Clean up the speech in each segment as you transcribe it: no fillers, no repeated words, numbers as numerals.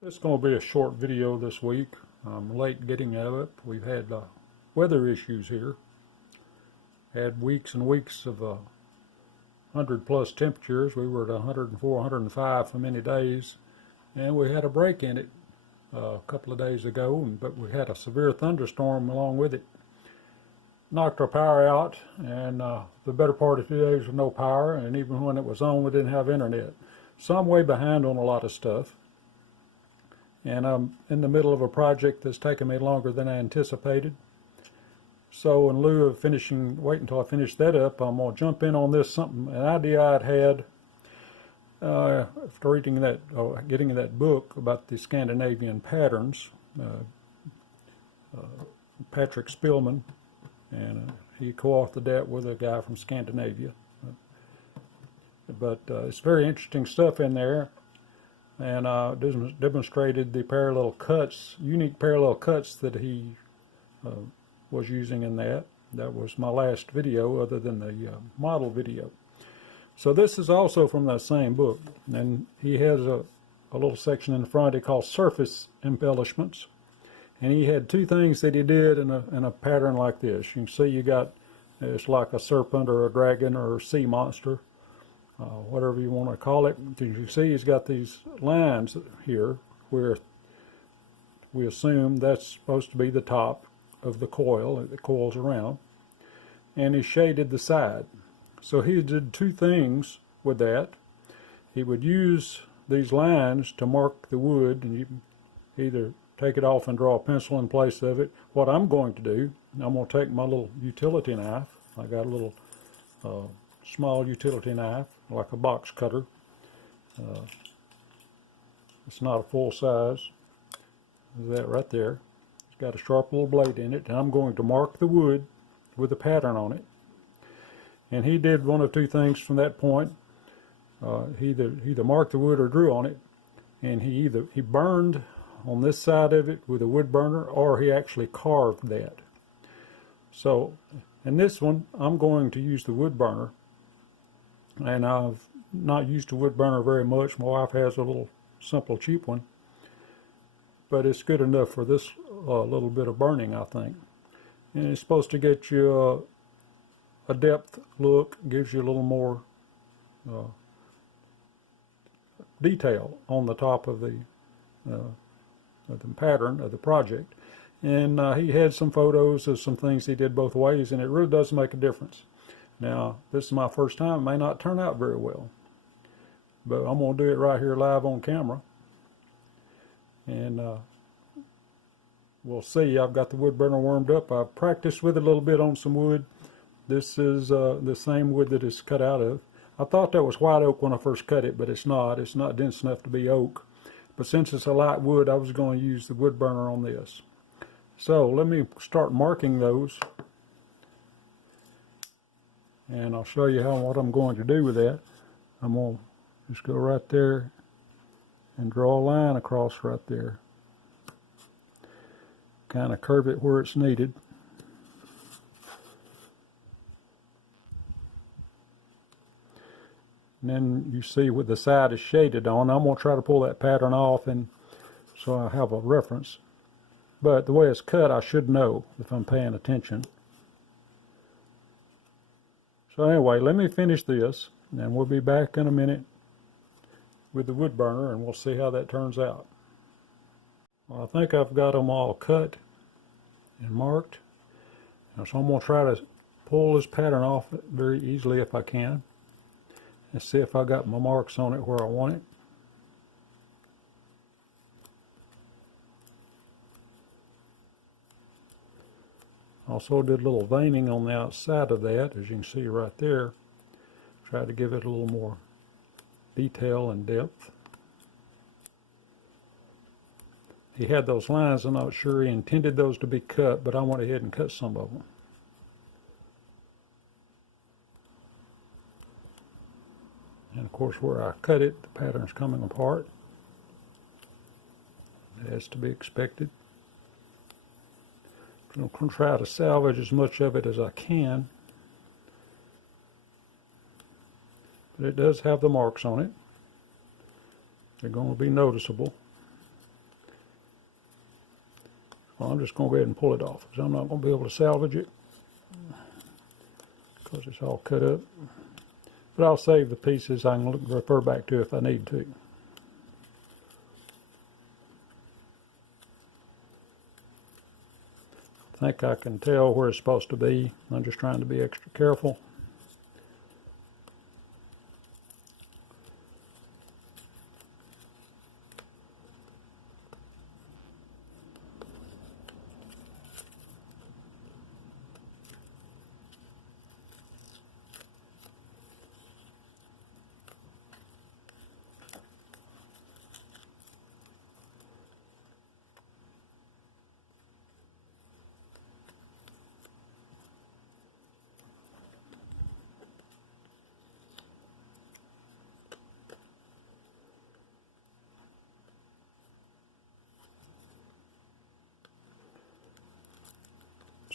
It's going to be a short video this week. I'm late getting up. We've had weather issues here. Had weeks and weeks of 100+ temperatures. We were at 104, 105 for many days, and we had a break in it a couple of days ago, but we had a severe thunderstorm along with it. Knocked our power out, and the better part of 2 days with no power, and even when it was on, we didn't have internet. So I'm way behind on a lot of stuff. And I'm in the middle of a project that's taken me longer than I anticipated. So in lieu of wait until I finish that up, I'm going to jump in on this, an idea I'd had after reading getting that book about the Scandinavian patterns, Patrick Spillman, and he co-authored that with a guy from Scandinavia. But it's very interesting stuff in there. And demonstrated the parallel cuts, unique parallel cuts that he was using in that. That was my last video other than the model video. So this is also from that same book. And he has a little section in the front he calls surface embellishments. And he had two things that he did in a pattern like this. You can see you got, it's like a serpent or a dragon or a sea monster. Whatever you want to call it. As you can see, he's got these lines here where we assume that's supposed to be the top of the coil that coils around, and he shaded the side. So he did two things with that. He would use these lines to mark the wood, and you can either take it off and draw a pencil in place of it. What I'm going to do, I'm going to take my little utility knife. I got a little small utility knife, like a box cutter. It's not a full size. There's that right there. It's got a sharp little blade in it, and I'm going to mark the wood with a pattern on it. And he did one of two things from that point. He either marked the wood or drew on it, and he burned on this side of it with a wood burner, or he actually carved that. So in this one, I'm going to use the wood burner. And I've not used a wood burner very much. My wife has a little simple cheap one, but it's good enough for this little bit of burning, I think. And it's supposed to get you a depth look, gives you a little more detail on the top of the pattern of the project. And he had some photos of some things he did both ways, and it really does make a difference. Now, this is my first time. It may not turn out very well, but I'm going to do it right here live on camera. And we'll see. I've got the wood burner warmed up. I've practiced with it a little bit on some wood. This is the same wood that it's cut out of. I thought that was white oak when I first cut it, but it's not. It's not dense enough to be oak. But since it's a light wood, I was going to use the wood burner on this. So let me start marking those. And I'll show you what I'm going to do with that. I'm going to just go right there and draw a line across right there. Kind of curve it where it's needed. And then you see what the side is shaded on. I'm going to try to pull that pattern off, and so I have a reference. But the way it's cut, I should know if I'm paying attention. So anyway, let me finish this, and we'll be back in a minute with the wood burner, and we'll see how that turns out. Well, I think I've got them all cut and marked. Now, so I'm going to try to pull this pattern off very easily if I can, and see if I got my marks on it where I want it. Also did a little veining on the outside of that, as you can see right there. Try to give it a little more detail and depth. He had those lines. I'm not sure he intended those to be cut, but I went ahead and cut some of them. And of course, where I cut it, the pattern's coming apart. As to be expected. I'm going to try to salvage as much of it as I can. But it does have the marks on it. They're going to be noticeable. Well, I'm just going to go ahead and pull it off because I'm not going to be able to salvage it because it's all cut up. But I'll save the pieces I can refer back to if I need to. I think I can tell where it's supposed to be. I'm just trying to be extra careful.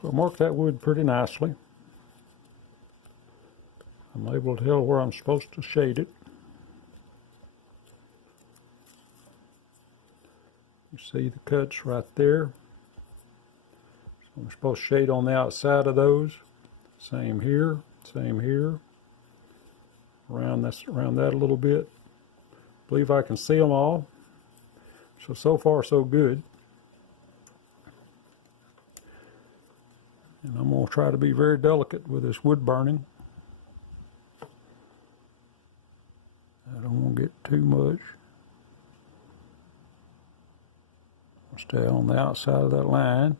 So I marked that wood pretty nicely. I'm able to tell where I'm supposed to shade it. You see the cuts right there. So I'm supposed to shade on the outside of those. Same here, same here. Around that a little bit. Believe I can see them all. So far so good. And I'm going to try to be very delicate with this wood burning. I don't want to get too much. I'll stay on the outside of that line.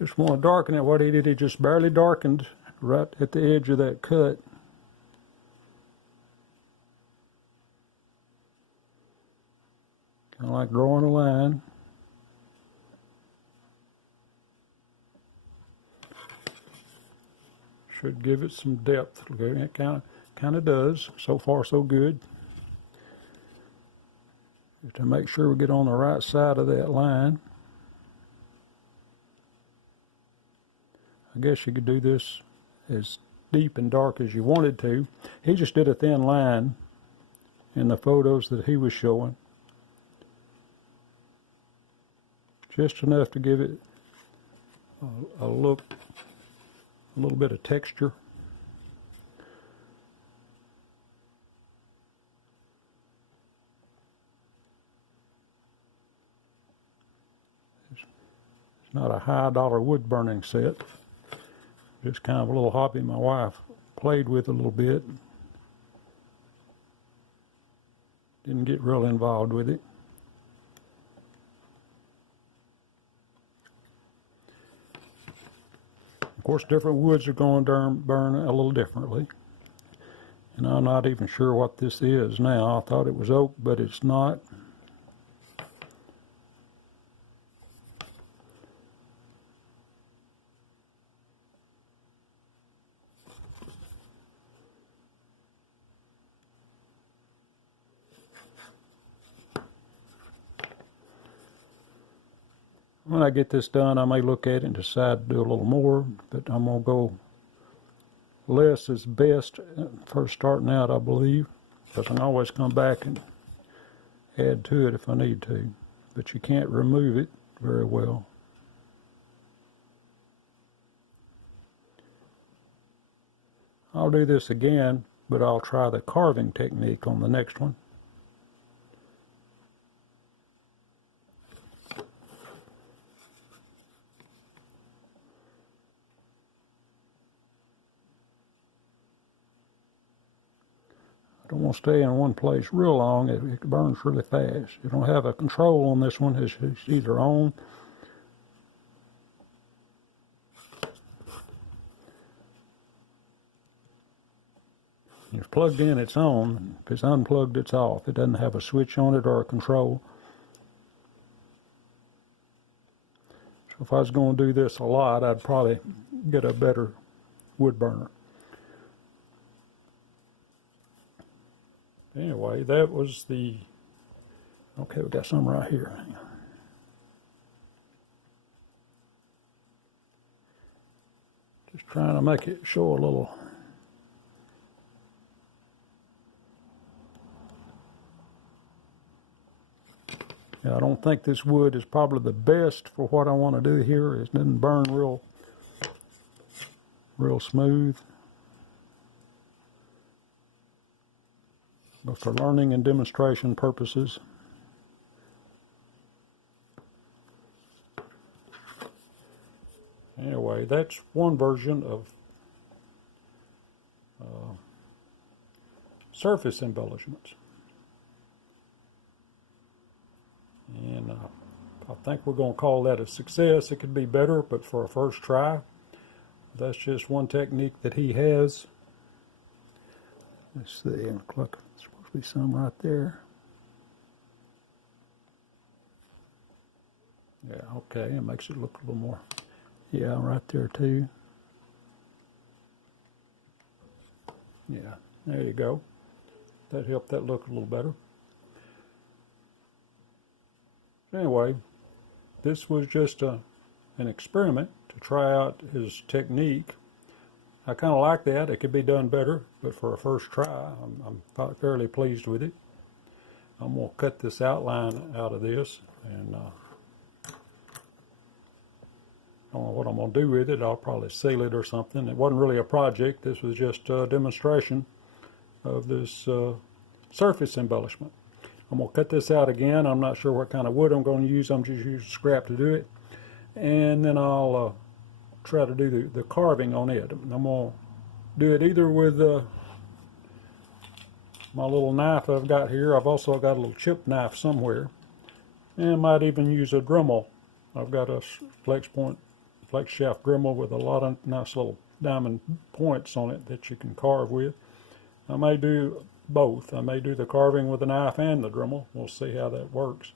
Just want to darken it. What he did, he just barely darkened right at the edge of that cut. Kind of like drawing a line. Should give it some depth. It kind of does. So far, so good. To make sure we get on the right side of that line. I guess you could do this as deep and dark as you wanted to. He just did a thin line in the photos that he was showing. Just enough to give it a look, a little bit of texture. It's not a high dollar wood burning set. Just kind of a little hobby my wife played with a little bit. Didn't get real involved with it. Of course, different woods are going to burn a little differently. And I'm not even sure what this is now. I thought it was oak, but it's not. When I get this done, I may look at it and decide to do a little more, but I'm going to go less is best first starting out, I believe, because I can always come back and add to it if I need to, but you can't remove it very well. I'll do this again, but I'll try the carving technique on the next one. Don't want to stay in one place real long. It burns really fast. You don't have a control on this one. It's either on. If it's plugged in, it's on. If it's unplugged, it's off. It doesn't have a switch on it or a control. So if I was going to do this a lot, I'd probably get a better wood burner. Anyway, that was the, okay, we got some right here. Just trying to make it show a little. Yeah, I don't think this wood is probably the best for what I want to do here. It doesn't burn real smooth. But for learning and demonstration purposes. Anyway, that's one version of surface embellishments. And I think we're going to call that a success. It could be better, but for a first try, that's just one technique that he has. Let's see, look like there's supposed to be some right there. Yeah, okay, it makes it look a little more, yeah, right there too. Yeah, there you go. That helped that look a little better. Anyway, this was just an experiment to try out his technique. I kind of like that. It could be done better, but for a first try, I'm fairly pleased with it. I'm going to cut this outline out of this, and I don't know what I'm going to do with it. I'll probably seal it or something. It wasn't really a project. This was just a demonstration of this surface embellishment. I'm going to cut this out again. I'm not sure what kind of wood I'm going to use. I'm just using scrap to do it. And then I'll try to do the carving on it. I'm going to do it either with my little knife I've got here. I've also got a little chip knife somewhere. And I might even use a Dremel. I've got a flex shaft Dremel with a lot of nice little diamond points on it that you can carve with. I may do both. I may do the carving with a knife and the Dremel. We'll see how that works.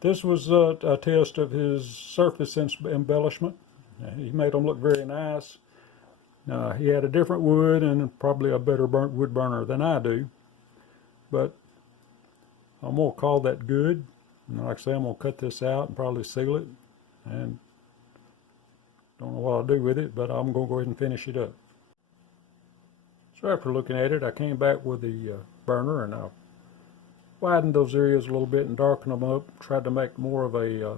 This was a test of his surface embellishment. He made them look very nice. He had a different wood and probably a better wood burner than I do. But I'm going to call that good. And like I say, I'm going to cut this out and probably seal it. And don't know what I'll do with it, but I'm going to go ahead and finish it up. So after looking at it, I came back with the burner and I widened those areas a little bit and darkened them up. Tried to make more of a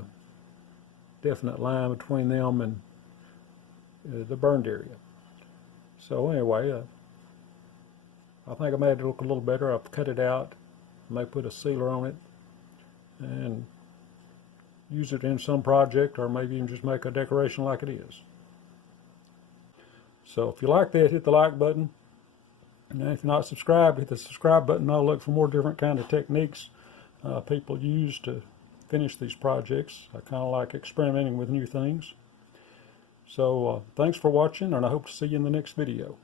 definite line between them and the burned area. So anyway, I think I made it look a little better. I've cut it out. I may put a sealer on it and use it in some project, or maybe even just make a decoration like it is. So if you like that, hit the like button. And if you're not subscribed, hit the subscribe button. I'll look for more different kind of techniques people use to finish these projects. I kind of like experimenting with new things. So thanks for watching, and I hope to see you in the next video.